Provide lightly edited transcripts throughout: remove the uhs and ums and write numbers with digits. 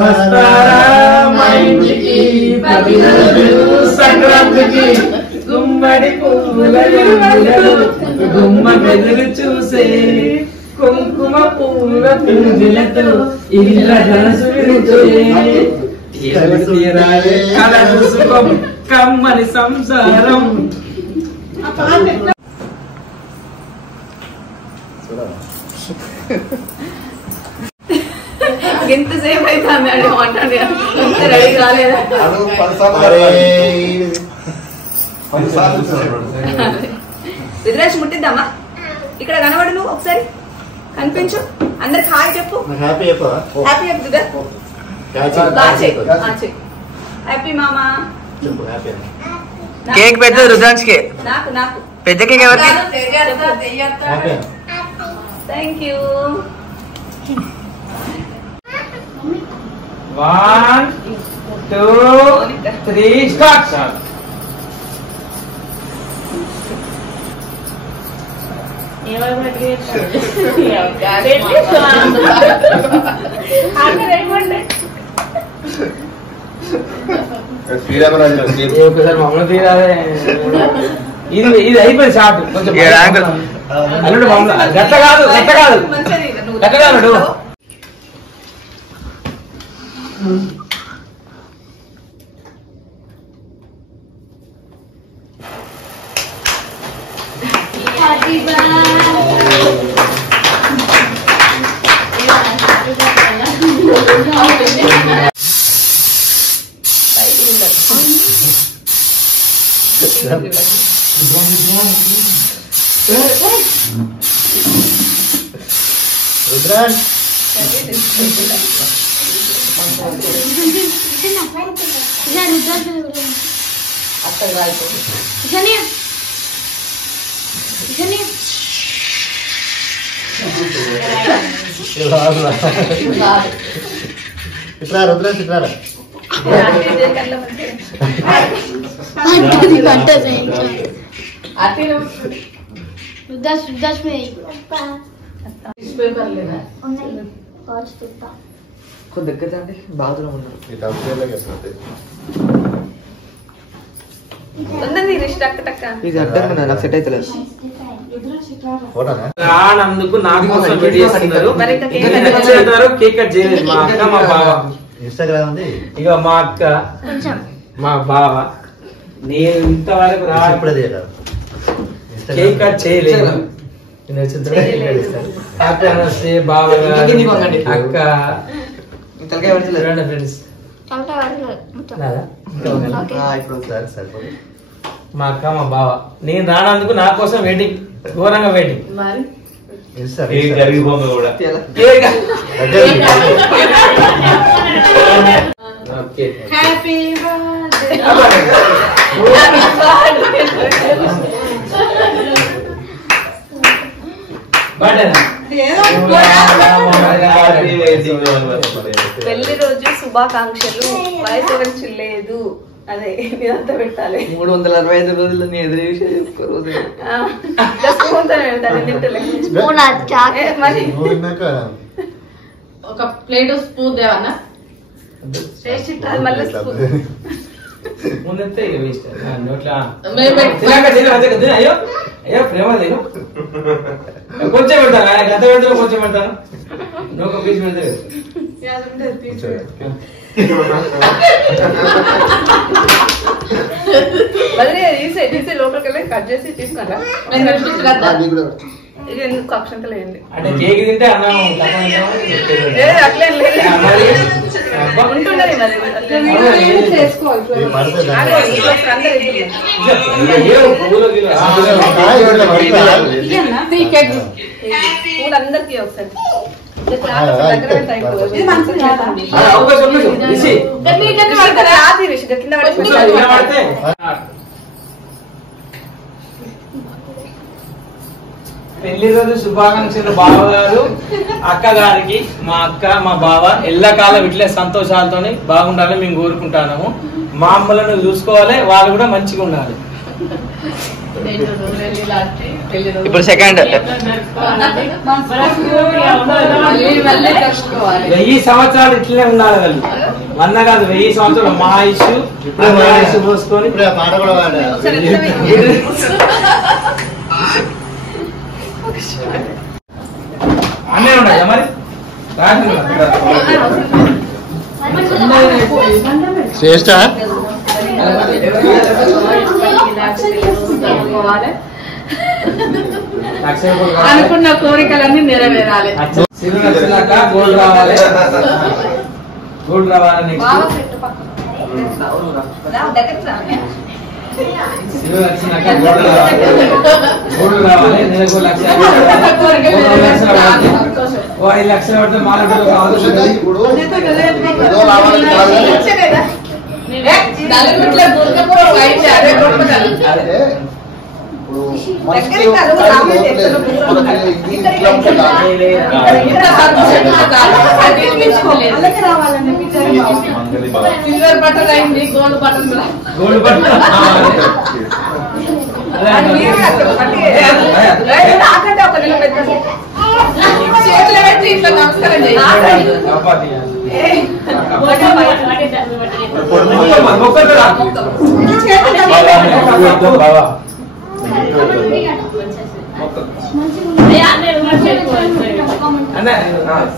వస్తారా మా ఇంటికి ప్రతిరోజు సంక్రాంతికి గుమ్మడి పువ్వుల గుమ్మ ఎదురు చూసే కుంకుమ పువ్వుల పూజలతో ఇంద్రధనసు కమ్మని సంసారం. ఎంతసేపు అయితే రెడీ కాలేదా? రుద్రాక్ష ముట్టిద్దామా? ఇక్కడ కనబడు, నువ్వు ఒకసారి కనిపించు, అందరికి హాయ్ చెప్పు. హ్యాపీ చెప్పు. హ్యాపీ మామా. కేక్ పెట్టదు రుద్రాంష్కి. నాకు నాకు పెద్ద కేక్ ఎవరికి? Thank you. 1 2 3 స్టార్ట్. మమ్మల్ని తీరాలే. ఇది అయిపోయింది షార్ట్. కొంచెం అల్లుడు మమ్మల్ని గట్ట కాదు అల్లుడు. రుద్రాన్ ఇట్లా రుద్రాన్ ఇట్లారా దగ్గర బాత్రూమ్ ఉన్నారు. నాకు సెట్ అవుతలేదు. రానందుకు నా కోసం రెడీ చేస్తున్నారు. కేక్ కట్ చేయలేదు మా అక్క మా బావ. ఇన్స్టాగ్రామ్ ఉంది. ఇక మా అక్క మా బావ నేను ఇంతవరకు కేక్ కట్ చేయలేదు. హ్యాపీ అనర్సే బావ అక్క ఫ్రెండ్స్ మా అక్క మా బావ. నేను రానందుకు నా కోసం వెయిటింగ్, ఘోరంగా వెయిటింగ్. జరిగిపోతుంది కూడా. పెళ్లి రోజు శుభాకాంక్షలు. వయసు ఎవరికి లేదు, అదే మీరంతా పెట్టాలి. 365 రోజులు నీ ఎదురు ఒక ప్లేట్ స్పూన్ దేవన్నా. మళ్ళీ అయ్యో అయ్యో ప్రేమ లేదు. కొంచెం పెడతాను, ఆయన గత పెడతాను, కొంచెం పెడతాను. ఒక పీస్ పెడతా. లోపలికి వెళ్ళి కట్ చేసి తీసుకురా. ఎందుకు అక్షంతలు వేయండి అంటే కేక్ తింటే అన్నం అట్లే ఉంటుండదు పూలందరికీ ఒకసారి పెళ్లి రోజు శుభాకాంక్షలు బావగారు అక్క గారికి. మా అక్క మా బావ ఎల్లకాలం ఇట్లే సంతోషాలతోని బాగుండాలని మేము కోరుకుంటున్నాము. మా అమ్మలను చూసుకోవాలి, వాళ్ళు కూడా మంచిగా ఉండాలి. ఇప్పుడు సెకండ్ 1000 సంవత్సరాలు ఇట్లనే ఉండాలి వాళ్ళు 100 కాదు 1000 సంవత్సరాలు మా ఆయుష్ ఆయుష్ పోసుకొని ఇప్పుడు ఆ పాట కూడా పాడా. అన్నీ ఉన్నాయి మరి శ్రేష్ట అనుకున్న కోరికలన్నీ నెరవేరాలి. సిరు నచ్చినాక గోల్డ్ రావాలి గోల్డ్ రావాలి సిరు నచ్చినాక గోల్డ్ రావాలి నెలకు 1 లక్ష 5 లక్షలు పడితే మాలంటే ఇప్పుడు ఏదో రావాలి కాదు. సిల్వర్ బటన్ అయింది, గోల్డ్ బటన్ గోల్డ్ పట్టు చేతులు పెట్టి ఇట్లా నమస్కారం చేయాలి.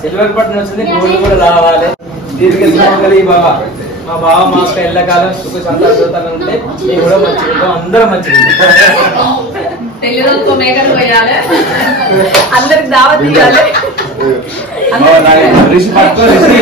సిల్వర్ బటన్ వచ్చింది గోల్డ్ కూడా రావాలి. దీర్ఘ సుమంగళి బాబా మా బావ మా అక్క ఎల్లకాలం సుఖ సంతోషంగా ఉంటే మేము కూడా మంచిగా అందరం మంచిగా తెల్లిరోజుకో మేకలు పోయాలి, అందరికి దావత్ ఇవ్వాలి. రిషి పట్టుకో రిషి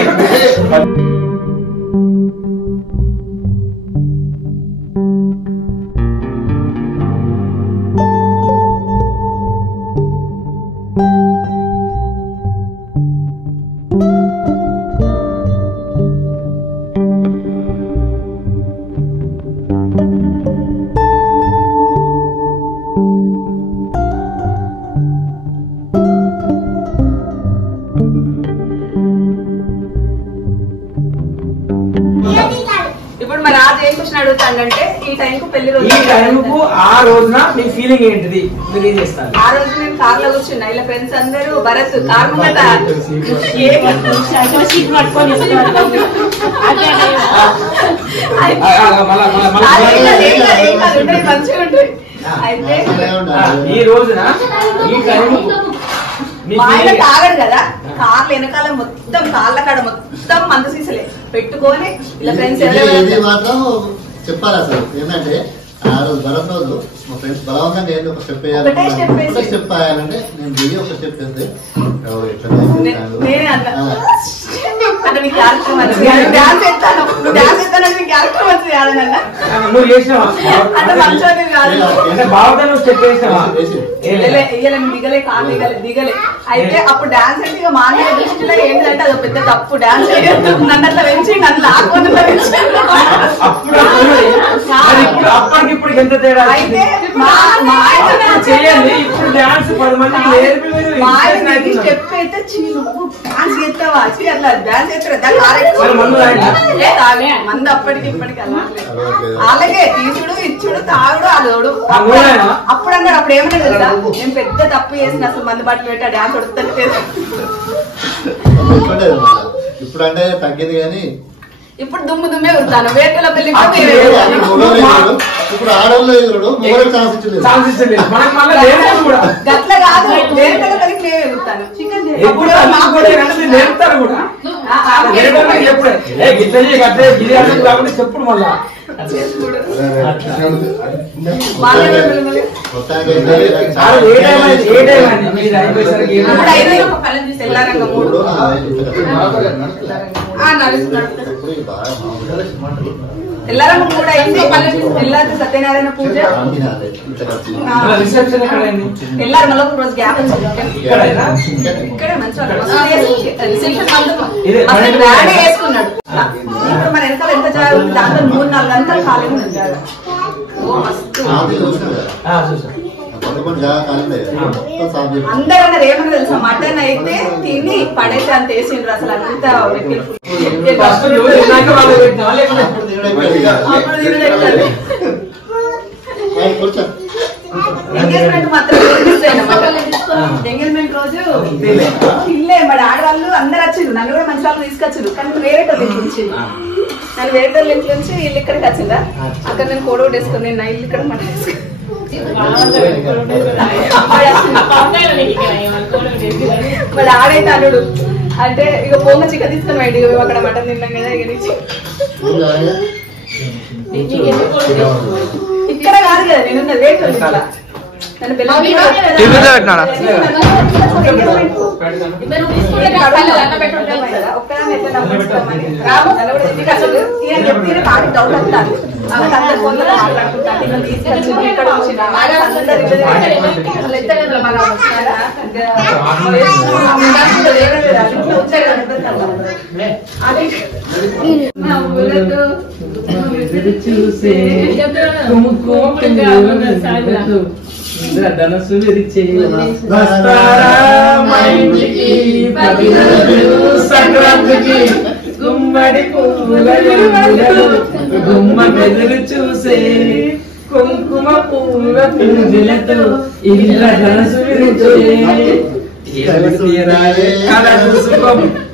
ఇప్పుడు మరి రాజు ఏం క్వశ్చన్ అడుగుతాడంటే ఈ టైంకు పెళ్లి రోజు ఈ టైంకు ఆ రోజున మీ ఫీలింగ్ ఏంటిది మీరు ఏం చేస్తారు? ఆ రోజు నేను కార్ లో కూర్చున్నా, ఇలా ఫ్రెండ్స్ అందరూ భరత్ కార్ ముంగట మంచిగా ఉంటుంది. అయితే ఈ రోజున ఈ టైంకు మీ మా ఆయన feeling తాగడు కదా, కార్ల వెనకాల మొత్తం కాళ్ళ కాడ మొత్తం మందు సీసలే పెట్టుకొని ఇలా ఫ్రెండ్స్ ఇది మాత్రం చెప్పాలి అసలు. ఏంటంటే ఆ రోజు భరత్ రోజు మా ఫ్రెండ్స్ బలవంతంగా ఏంటి ఒక స్టెప్ వేయాలి, ఒకటే step వేసి. ఒక స్టెప్ వేయాలంటే నేను దిగి ఒక స్టెప్ వేస్తే నేనే అన్నా అంటే మీ క్యారెక్టర్ మంచిది, డాన్స్ ఎత్తాను నువ్వు డాన్స్ ఎత్తానంటే మీ క్యారెక్టర్ మంచిది కాదనన్నా నువ్వు చేసినావా అంటే మంచోని కాదు. అంటే బావతో నువ్వు స్టెప్ వేసినావా? ఇయ్యలే దిగలే కాదు దిగలే. అయితే అప్పుడు డాన్స్ అంటే ఇక మా అన్నయ్య దృష్టిలో ఏంటంటే అది పెద్ద తప్పు, డాన్స్ నన్ను అట్లా పెంచి నన్ను లాక్కొని అప్పటికిప్పుడు ఎంత తేడా? అయితే మా ఆయన చేయండి ఇప్పుడు డాన్స్ 10 మందికి నేర్పి మా ఆయన స్టెప్ అయితే డాన్స్ చేస్తావా అట్లా డాన్స్ మంది అప్పటికి ఇప్పటికి అలాగే తీసుడు ఇచ్చుడు తాగుడు అదోడు అప్పుడు అన్నాడు. అప్పుడు ఏమన్నా తెలుసా, నేను పెద్ద తప్పు చేసిన అసలు మంది బట్టలు పెట్టా డాన్స్ ఉడుతుంది. ఇప్పుడు అంటే తగ్గింది కానీ ఇప్పుడు దుమ్మే ఉడతాను వేటల పెళ్లి ఇప్పుడు ఆడవాళ్ళు ఎదురుడు మొగలకు ఛాన్స్ ఇచ్చింది. గట్ల కాదు వేటల పెళ్లికి నేను ఎగురుతాను. చికెన్ చెప్పుడు మళ్ళా తెల్లారంగా 3 తెల్లారంగా 3 అయింది. తెల్లారి సత్యనారాయణ పూజ, రిసెప్షన్ ఎక్కడైంది? తెల్లారి మళ్ళీ ఒక రోజు గ్యాప్ వచ్చింది. ఇక్కడే మంచిగా రిసెప్షన్ అసలు గ్రాండ్ వేసుకున్నాడు. ఇప్పుడు మన వెనకాల ఎంత జాగ్రత్త ఉంది, దాంట్లో 3-4 గంటలు ఖాళీ ఉంది జాగ్రత్త. అందరూ అన్నారు ఏమన్నా తెలుసా, మటన్ అయితే తిని పడేసి అంత వేసిండ్రు అసలు అంత కూర్చో ఎంగేజ్మెంట్ మాత్రం ఎంగేజ్మెంట్ రోజు ఇల్లే మరి ఆడవాళ్ళు అందరు వచ్చిండ్రు, నన్ను కూడా మంచి వాళ్ళు తీసుకొచ్చారు. కానీ వేరే వాళ్ళ ఇంటి నుంచి నన్ను వేరే వాళ్ళ ఇంటి నుంచి ఇల్లు ఇక్కడికి వచ్చిందా, అక్కడ నేను కోడోడు వేసుకుని నేను నా ఇల్లు ఇక్కడ మాట మరి ఆడైతే అల్లుడు అంటే ఇక పొంగ చిక్క తీసుకుని బయట అక్కడ మటన్ తిన్నాం కదా ఇక నుంచి ఇక్కడ కాదు కదా నేను వేరే ఇట్లా నన్ను ఒక్కదాన్ని ఎట్లా నమ్ముతామని బాగా డౌట్ అవుతాను. అందరు ఫోన్లో మాట్లాడుకుంటాను ఇక్కడ తీసుకొచ్చి ఇక్కడ వచ్చిన ధనసు సంక్రాంతికి గుమ్మడి గుమ్మ బెదురు చూసే కుంకుమ పూల పూజలతో ఇళ్ళ ధనసు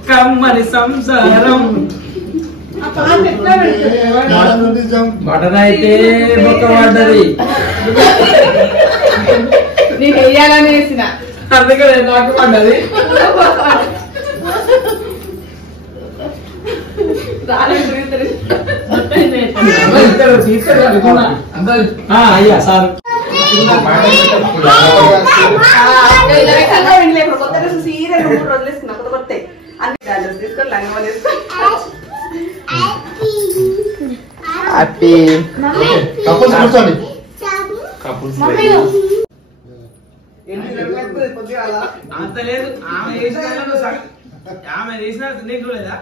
కమ్మని సంసారం మటన్ అయితే బొక్క పడ్డది నేను వేయాలని వేసిన అందుకనే నాకు పడ్డది. అయ్యా సార్ కొత్త డ్రెస్ సీరియల్ 3 రోజులు వేసుకున్నా కొత్త కొత్త అన్ని తీసుకొని లంగా హ్యాపీ కూర్చోండి. అంత లేదు ఆమె చేసిన నీకు లేదా